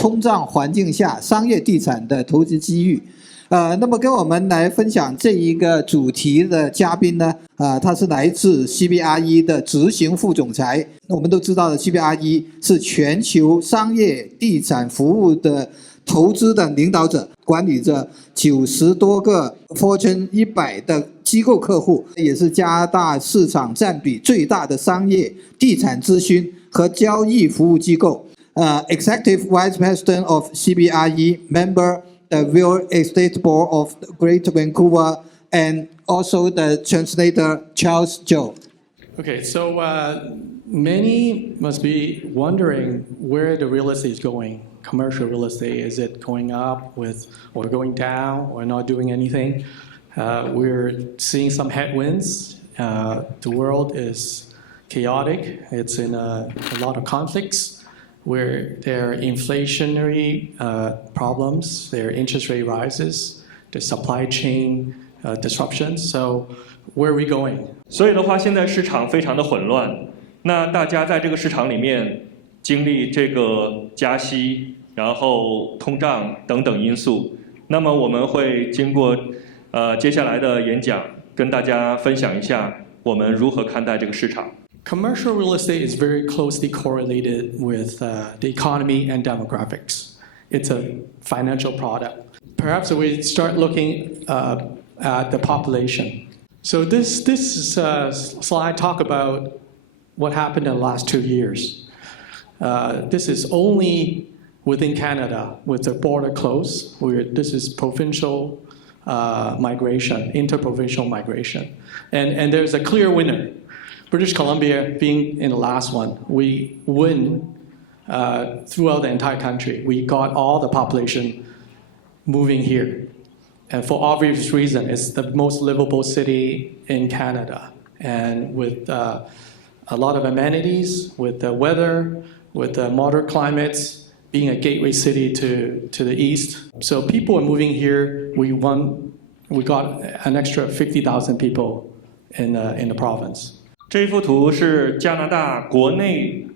通胀环境下商业地产的投资机遇。那么跟我们来分享这一个主题的嘉宾呢，他是来自 CBRE 的执行副总裁。我们都知道的 CBRE 是全球商业地产服务的投资的领导者，管理着90多个 Fortune 100的机构客户，也是加拿大市场占比最大的商业地产咨询和交易服务机构。Executive Vice President of CBRE, member the Real Estate Board of Greater Vancouver, and also the translator Charles Zhou. Okay, so many must be wondering where the real estate is going. Commercial real estate, is it going up or going down or not doing anything? We're seeing some headwinds. The world is chaotic. It's in a lot of conflicts where there are inflationary problems, there are interest rate rises, the supply chain disruptions. So where are we going? 所以的话，现在市场非常的混乱。那大家在这个市场里面经历这个加息，然后通胀等等因素。那么我们会经过接下来的演讲，跟大家分享一下我们如何看待这个市场。Commercial real estate is very closely correlated with the economy and demographics. It's a financial product. Perhaps we start looking at the population. So this slide talk about what happened in the last 2 years. This is only within Canada with the border closed. This is provincial migration, interprovincial migration. And there's a clear winner. British Columbia being in the last one, we win throughout the entire country. We got all the population moving here. And for obvious reason, it's the most livable city in Canada. And with a lot of amenities, with the weather, with the moderate climates, being a gateway city to the east. So people are moving here. We got an extra 50,000 people in the province. 这一幅图是加拿大国内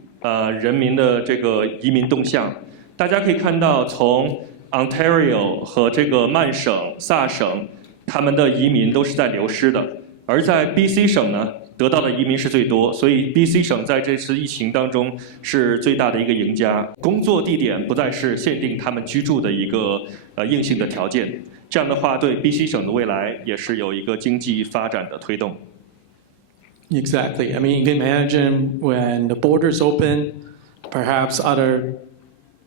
人民的这个移民动向。大家可以看到，从 Ontario 和这个曼省、萨省，他们的移民都是在流失的。而在 BC 省呢，得到的移民是最多，所以 BC 省在这次疫情当中是最大的一个赢家。工作地点不再是限定他们居住的一个硬性的条件，这样的话对 BC 省的未来也是有一个经济发展的推动。Exactly. I mean, you can imagine when the borders open, perhaps other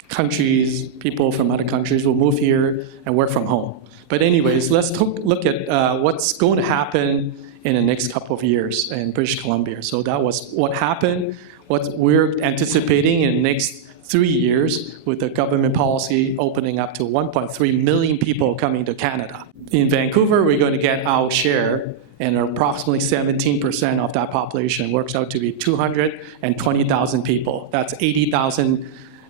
countries, people from other countries will move here and work from home. But anyways, let's look at what's going to happen in the next couple of years in British Columbia. So that was what happened, what we're anticipating in the next 3 years with the government policy opening up to 1.3 million people coming to Canada. In Vancouver, we're going to get our share, and approximately 17% of that population works out to be 220,000 people. That's 80,000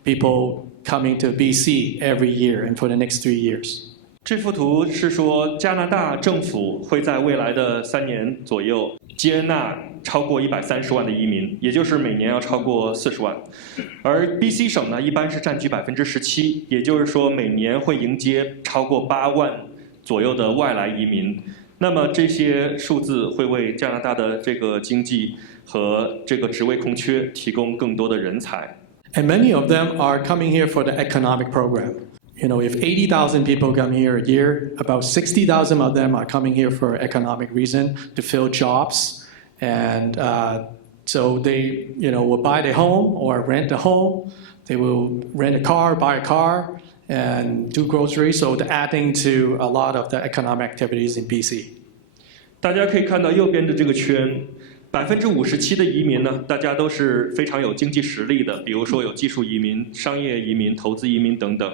people coming to BC every year and for the next 3 years. 这幅图是说，加拿大政府会在未来的3年左右接纳超过130万的移民，也就是每年要超过40万。而 BC 省呢，一般是占据17%，也就是说每年会迎接超过8万左右的外来移民。那么这些数字会为加拿大的这个经济和这个职位空缺提供更多的人才。And many of them are coming here for the economic program. You know, if 80,000 people come here a year, about 60,000 of them are coming here for economic reason to fill jobs. And so they, will buy their home or rent a home. They will rent a car, buy a car, and do groceries. So they're adding to a lot of the economic activities in BC. 大家可以看到右边的这个圈，57%的移民呢，大家都是非常有经济实力的，比如说有技术移民、商业移民、投资移民等等。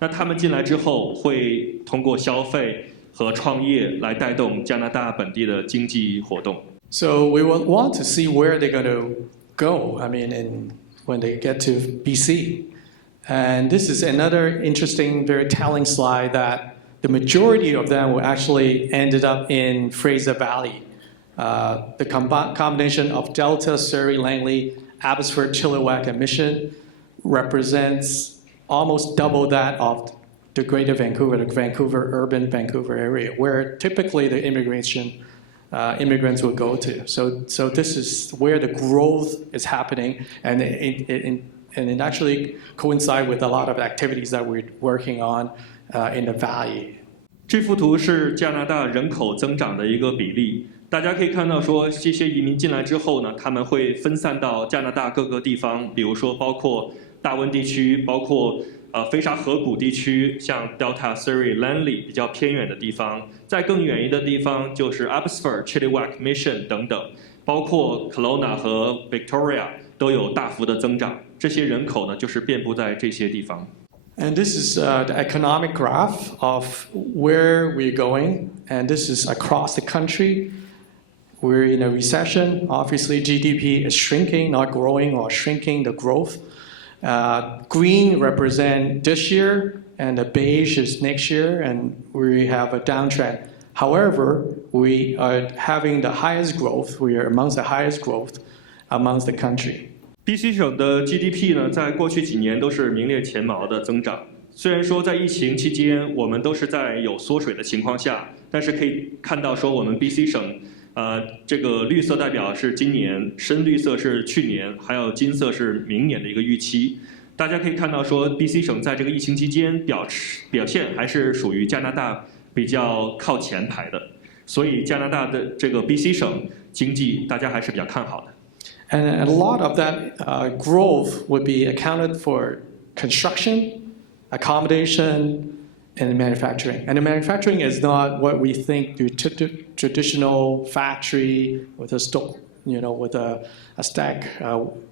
那他们进来之后，会通过消费和创业来带动加拿大本地的经济活动。So we will want to see where they're going to go. I mean, when they get to BC, and this is another interesting, very telling slide that the majority of them will actually ended up in Fraser Valley. The combination of Delta, Surrey, Langley, Abbotsford, Chilliwack, and Mission represents almost double that of the Greater Vancouver, the Vancouver urban Vancouver area, where typically the immigrants would go to. So this is where the growth is happening, and it actually coincides with a lot of activities that we're working on in the valley. 这幅图是加拿大人口增长的一个比例，大家可以看到说，这些移民进来之后呢，他们会分散到加拿大各个地方，比如说包括大温地区，包括菲沙河谷地区，像 Delta、Surrey、Langley 比较偏远的地方，在更远一的地方就是 Abbotsford、Chilliwack、Mission 等等，包括 Kelowna 和 Victoria 都有大幅的增长。这些人口呢，就是遍布在这些地方。And this is the economic graph of where we're going, and this is across the country. We're in a recession. Obviously, GDP is shrinking, not growing or shrinking the growth. Green represent this year, and the beige is next year, and we have a downtrend. However, we are having the highest growth. We are amongst the highest growth amongst the country. BC 省的 GDP 呢，在过去几年都是名列前茅的增长。虽然说在疫情期间，我们都是在有缩水的情况下，但是可以看到说，我们 BC 省，这个绿色代表是今年，深绿色是去年，还有金色是明年的一个预期。大家可以看到说 ，BC 省在这个疫情期间表现还是属于加拿大比较靠前排的，所以加拿大的这个 BC 省经济，大家还是比较看好的。And a lot of that growth would be accounted for construction, accommodation, and manufacturing. And the manufacturing is not what we think the traditional factory with with a stack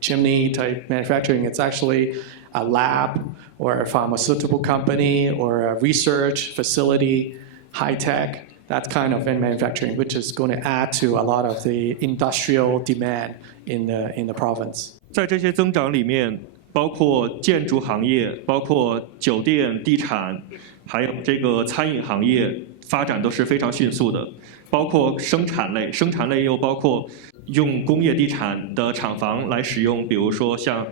chimney type manufacturing. It's actually a lab or a pharmaceutical company or a research facility, high tech. That kind of manufacturing, which is going to add to a lot of the industrial demand in the province. 在这些增长里面，包括建筑行业，包括酒店、地产，还有这个餐饮行业发展都是非常迅速的。包括生产类又包括用工业地产的厂房来使用，比如说像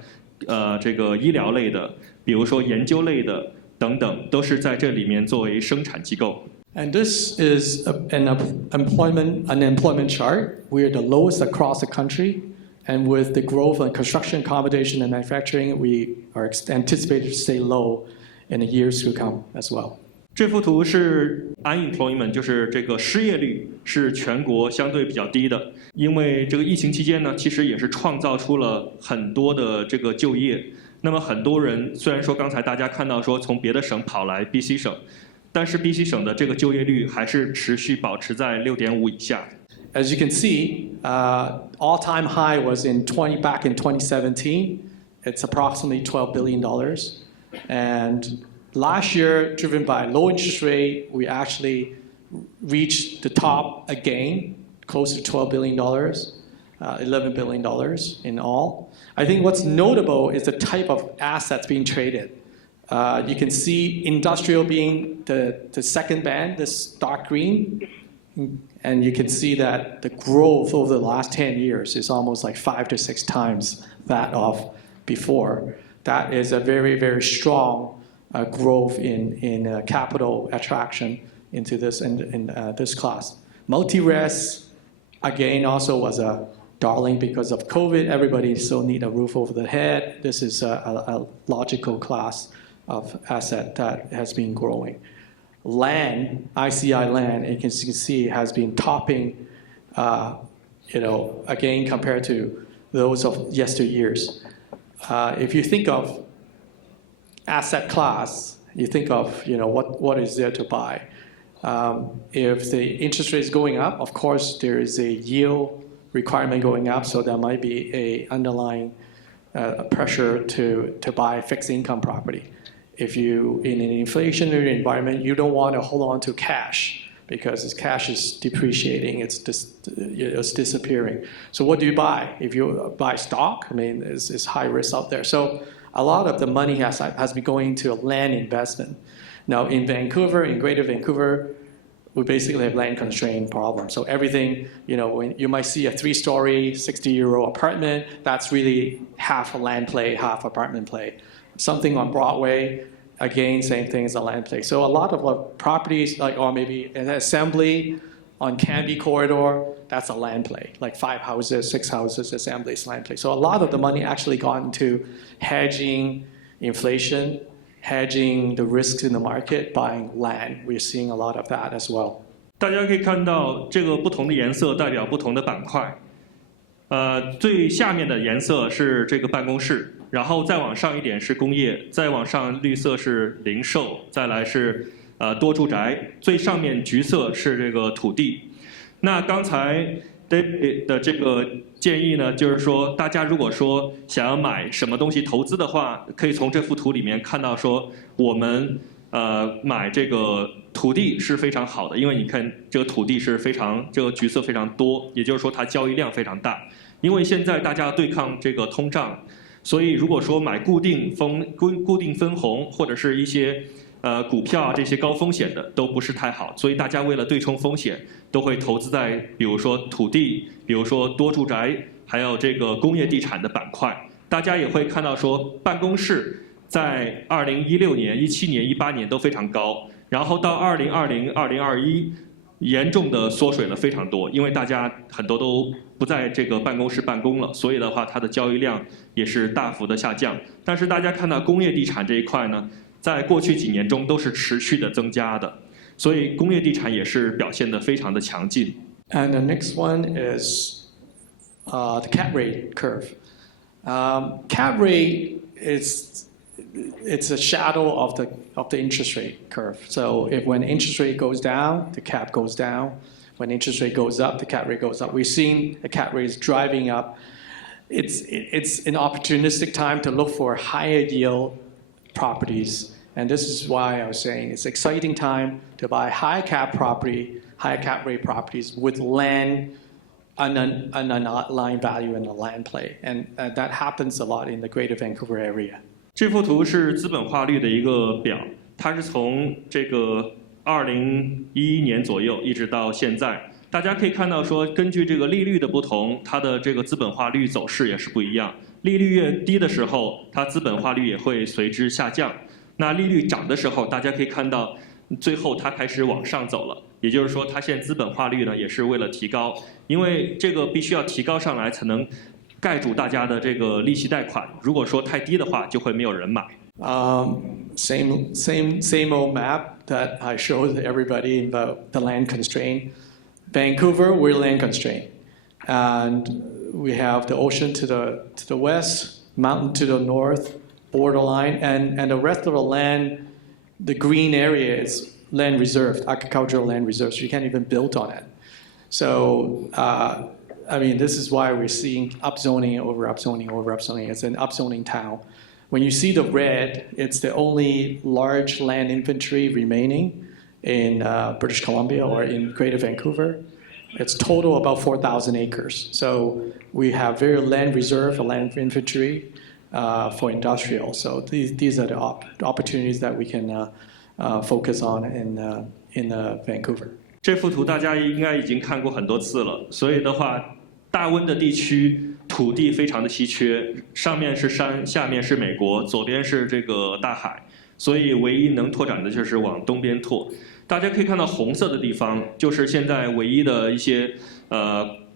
这个医疗类的，比如说研究类的等等，都是在这里面作为生产机构。And this is an unemployment chart. We are the lowest across the country. And with the growth in construction, accommodation, and manufacturing, we are anticipated to stay low in the years to come as well. 这幅图是 unemployment， 就是这个失业率是全国相对比较低的。因为这个疫情期间呢，其实也是创造出了很多的这个就业。那么很多人虽然说刚才大家看到说从别的省跑来 BC 省。但是 BC 省的这个就业率还是持续保持在 6.5 以下。As you can see, all-time high was back in 2017. It's approximately $12 billion. And last year, driven by low interest rate, we actually reached the top again, close to $12 billion, $11 billion in all. I think what's notable is the type of assets being traded. You can see industrial being the second band, this dark green. And you can see that the growth over the last 10 years is almost like 5 to 6 times that of before. That is a very, very strong growth in capital attraction into this this class. Multi-res, again, also was a darling because of COVID. Everybody still need a roof over their head. This is a logical class of asset that has been growing. Land, ICI land, you can see has been topping, again compared to those of yesteryears. If you think of asset class, you think of what is there to buy. If the interest rate is going up, of course there is a yield requirement going up, so there might be a underlying pressure to buy fixed income property. If you in an inflationary environment, you don't want to hold on to cash because this cash is depreciating, it's disappearing. So what do you buy? If you buy stock, I mean, it's high risk out there. So a lot of the money has been going to land investment. Now in Vancouver, in Greater Vancouver, we basically have land constraint problem. So everything, when you might see a 3-story, €60 apartment, that's really half a land play, half apartment play. something on Broadway, again, same thing as a land play. So a lot of properties, like or maybe an assembly on Canby Corridor, that's a land play. Like 5 houses, 6 houses, assembly is land play. So a lot of the money actually gone into hedging inflation, hedging the risks in the market, buying land. We're seeing a lot of that as well. 大家可以看到，这个不同的颜色代表不同的板块。最下面的颜色是这个办公室，然后再往上一点是工业，再往上绿色是零售，再来是多住宅，最上面橘色是这个土地。那刚才 David 的这个建议呢，就是说大家如果说想要买什么东西投资的话，可以从这幅图里面看到说我们买这个土地是非常好的，因为你看这个土地是非常这个橘色非常多，也就是说它交易量非常大。因为现在大家对抗这个通胀，所以如果说买固定分红或者是一些股票啊这些高风险的都不是太好，所以大家为了对冲风险，都会投资在比如说土地，比如说多住宅，还有这个工业地产的板块。大家也会看到说，办公室在2016年、17年、18年都非常高，然后到2020、2021。严重的缩水了非常多，因为大家很多都不在这个办公室办公了，所以的话它的交易量也是大幅的下降。但是大家看到工业地产这一块呢，在过去几年中都是持续的增加的，所以工业地产也是表现得非常的强劲。And the next one is the cap rate curve. Cap rate it's a shadow of the interest rate curve. So when interest rate goes down, the cap goes down. When interest rate goes up, the cap rate goes up. We've seen the cap rate is driving up. It's an opportunistic time to look for higher yield properties. And this is why I was saying it's an exciting time to buy high cap rate properties with land an underlying value in the land play. And that happens a lot in the Greater Vancouver area. 这幅图是资本化率的一个表，它是从这个2011年左右一直到现在。大家可以看到说，根据这个利率的不同，它的这个资本化率走势也是不一样。利率越低的时候，它资本化率也会随之下降。那利率涨的时候，大家可以看到，最后它开始往上走了。也就是说，它现在资本化率呢也是为了提高，因为这个必须要提高上来才能盖住大家的这个利息贷款，如果说太低的话，就会没有人买。Same old map that I showed everybody about the land constraint. Vancouver, we're land constrained, and we have the ocean to the west, mountain to the north, borderline, and the rest of the land, the green area is land reserved, agricultural land reserved. So you can't even build on it. So. I mean, this is why we're seeing upzoning over upzoning over upzoning. It's an upzoning town. When you see the red, it's the only large land inventory remaining in British Columbia or in Greater Vancouver. It's total about 4,000 acres. So we have very land reserve, a land inventory for industrial. So these are the opportunities that we can focus on in Vancouver. 这幅图大家应该已经看过很多次了，所以的话。大温的地区土地非常的稀缺，上面是山，下面是美国，左边是这个大海，所以唯一能拓展的就是往东边拓。大家可以看到红色的地方，就是现在唯一的一些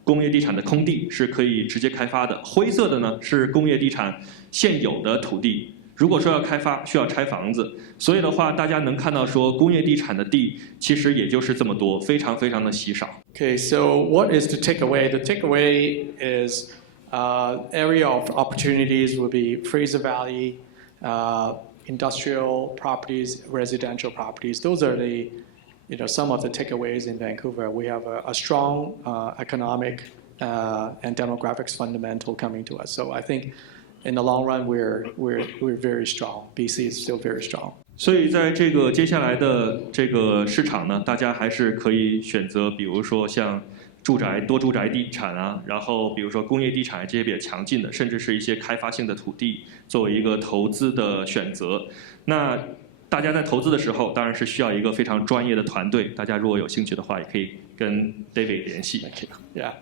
工业地产的空地是可以直接开发的。灰色的呢是工业地产现有的土地。如果说要开发，需要拆房子，所以的话，大家能看到说，工业地产的地其实也就是这么多，非常非常的稀少。Okay, so what is the takeaway? The takeaway is area of opportunities will be Fraser Valley, industrial properties, residential properties. Those are the, some of the takeaways in Vancouver. We have a strong economic and demographics fundamental coming to us. So I think. In the long run, we're very strong. BC is still very strong. 所以在这个接下来的这个市场呢，大家还是可以选择，比如说像住宅、多住宅地产啊，然后比如说工业地产这些比较强劲的，甚至是一些开发性的土地，作为一个投资的选择。那大家在投资的时候，当然是需要一个非常专业的团队。大家如果有兴趣的话，也可以跟 David 联系。Yeah.